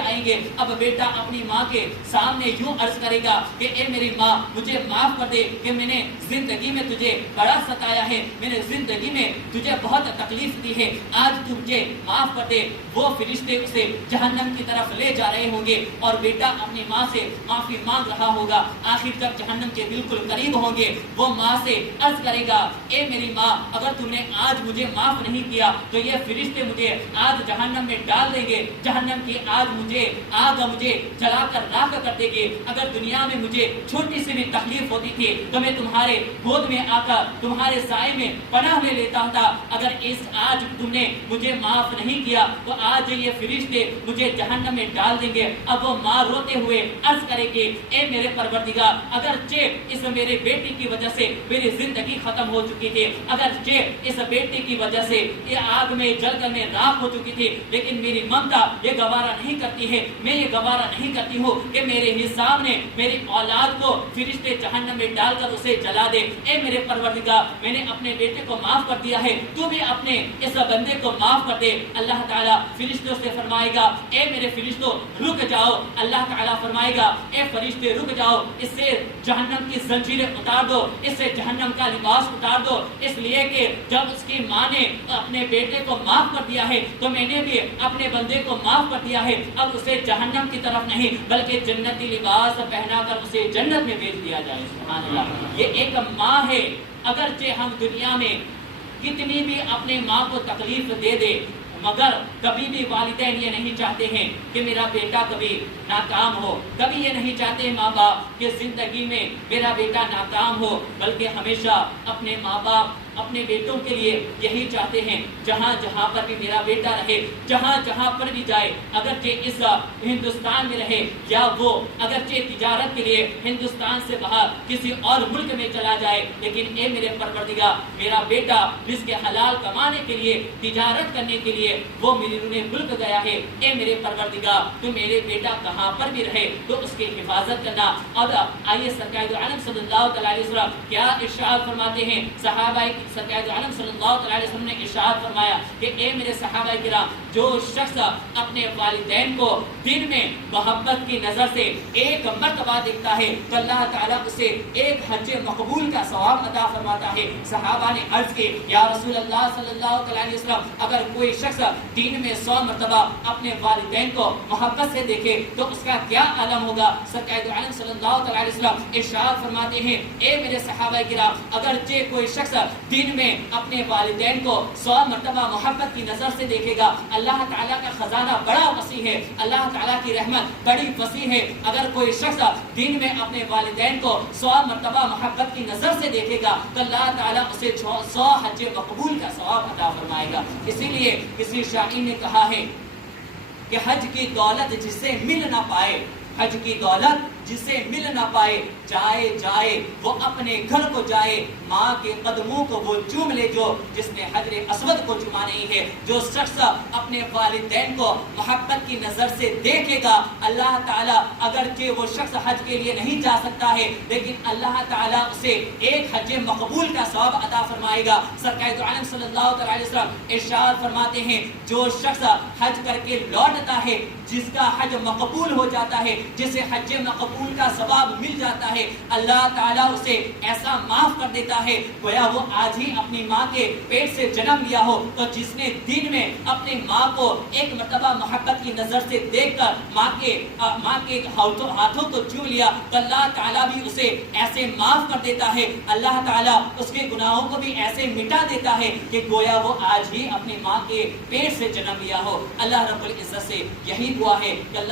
آئیں گے. اب بیٹا اپنی ماں کے سامنے یوں عرض کرے گا کہ اے میری ماں مجھے معاف کر دے کہ میں نے زندگی میں تجھے بڑا ستایا ہے, میں نے زندگی میں تجھے بہت تکلیف دی ہے, آج تو مجھے معاف کر دے. وہ فرشتے اسے جہنم کی طرف لے جا رہے ہوں گے اور بیٹا اپنی ماں سے معافی مانگ رہا ہوگا. آخر جب جہنم کے بالکل قریب ہوں گے وہ ماں سے عرض کرے گا اے میری ماں اگر تم نے آج مجھے معاف نہیں کیا تو یہ فرشتے مجھے آج جہنم میں ڈال دیں گے, جہنم کی آگ مجھے جلا کر راکھ کر دے گی. اگر دنیا میں مجھے چھوٹی سی بھی تکلیف ہوتی تھی تو میں تمہارے گود میں آ کر تمہارے سائے میں پناہ لے لیتا تھا. اگر آج تم نے مجھے معاف نہیں کیا تو آج یہ فرشتے مجھے جہنم میں ڈال دیں گے. اب وہ ماں روتے ہوئے عرض کرے گی اے میرے پروردگار اگرچہ اس میرے بیٹی کی وجہ سے میری زندگی ختم ہو چکی تھی, اگرچہ اس بیٹی کی وجہ سے یہ آگ میں جل کر میں راکھ ہو چکی تھی, لیکن میری ممتا یہ گوارا نہیں کرتی ہے, میں یہ گوارا نہیں کرتی ہوں کہ میرے ہی سامنے میری اولاد کو فرشتے جہنم میں ڈال کر اسے جلا دے. اے میرے پروردگار میں نے اپنے بیٹے کو معاف کر دیا ہے, تو بھی اپنے اس بندے کو معاف کر دے. اللہ تعالیٰ فرشتوں سے فرمائے گا اے میرے فرشتوں رک جاؤ. اللہ تعالیٰ فرمائے گا اے فرشتے رک جاؤ, اس سے جہنم کی زنجیریں اتار دو, اس سے جہنم کا لباس اتار دو, اس لیے کہ جب اس کی ماں نے اپنے بیٹے کو معاف کر دیا ہے تو میں نے بھی اپنے بندے کو معاف کر دیا ہے. اب اسے جہنم کی طرف نہیں بلکہ جنتی لباس پہنا کر اسے جنت میں بھیج دیا جائے. سبحان اللہ. یہ ایک ماں ہے, اگرچہ ہم دنیا میں کتنی بھی اپنے ماں کو تکلیف دے دے مگر کبھی بھی والدین یہ نہیں چاہتے ہیں کہ میرا بیٹا کبھی ناکام ہو, کبھی یہ نہیں چاہتے ماں باپ کہ زندگی میں میرا بیٹا ناکام ہو, بلکہ ہمیشہ اپنے ماں باپ اپنے بیٹوں کے لیے یہی چاہتے ہیں جہاں جہاں پر بھی میرا بیٹا رہے, جہاں جہاں پر بھی جائے, اگرچہ اس ہندوستان میں رہے یا وہ اگرچہ تجارت کے لیے ہندوستان سے باہر کسی اور ملک میں چلا جائے, لیکن اے میرے پروردگار میرا بیٹا رزق حلال کمانے کے لیے تجارت کرنے کے لیے وہ میرے ملک گیا ہے. اے میرے پروردگار تو میرے بیٹا کہاں پر بھی رہے تو اس کی حفاظت کرنا. اب آئیے سرکار دو عالم صلی اللہ علیہ وسلم کیا ارشاد فرماتے ہیں. صحابہ سرکار دو عالم صلی اللہ علیہ وسلم نے ارشاد فرمایا کہ اے میرے صحابہ کرام جو شخص اپنے والدین کو دن میں محبت کی نظر سے ایک مرتبہ دیکھتا ہے تو اللہ تعالیٰ اسے ایک حج مقبول کا ثواب عطا فرماتا ہے. صحابہ نے عرض کی یا رسول اللہ صلی اللہ علیہ وسلم اگر کوئی شخص دن میں 100 مرتبہ اپنے والدین کو محبت سے دیکھے تو اس کا کیا عالم ہوگا. سرکار دو عالم صلی اللہ علیہ وسلم ارشاد فرماتے ہیں اے میرے صحابہ کرام اگرچہ کوئی شخص دن میں اپنے والدین کو 100 مرتبہ محبت کی نظر سے دیکھے گا, اللہ تعالیٰ کا خزانہ بڑا وسیع ہے, اللہ تعالیٰ کی رحمت بڑی وسیع ہے. اگر کوئی شخص دن میں اپنے والدین کو 100 مرتبہ محبت کی نظر سے دیکھے گا تو اللہ تعالیٰ اسے 100 حج مقبول کا ثواب عطا فرمائے گا. اسی لیے کسی شاعر نے کہا ہے کہ حج کی دولت جسے مل نہ پائے, حج کی دولت جسے مل نہ پائے جائے جائے وہ اپنے گھر کو جائے, ماں کے قدموں کو وہ چوم لے جو جس نے حجر اسود کو چوما نہیں ہے. جو شخص اپنے والدین کو محبت کی نظر سے دیکھے گا اللہ تعالیٰ اگرچہ وہ شخص حج کے لیے نہیں جا سکتا ہے لیکن اللہ تعالیٰ اسے ایک حج مقبول کا ثواب عطا فرمائے گا. سرکار دو عالم صلی اللہ علیہ وسلم ارشاد فرماتے ہیں جو شخص حج کر کے لوٹتا ہے جس کا حج مقبول ہو جاتا ہے, جسے حج مقبول کا ثواب مل جاتا ہے, اللہ تعالیٰ اسے ایسا معاف کر دیتا ہے گویا وہ آج ہی اپنی ماں کے پیٹ سے جنم لیا ہو. تو جس نے دن میں اپنی ماں کو ایک مرتبہ محبت کی نظر سے دیکھ کر ماں کے ہاتھوں کو چھو لیا تو اللہ تعالیٰ بھی اسے ایسے معاف کر دیتا ہے, اللہ تعالیٰ اس کے گناہوں کو بھی ایسے مٹا دیتا ہے کہ گویا وہ آج ہی اپنی ماں کے پیٹ سے جنم لیا ہو. اللہ رب العزت سے یہی دعا ہے کہ اللہ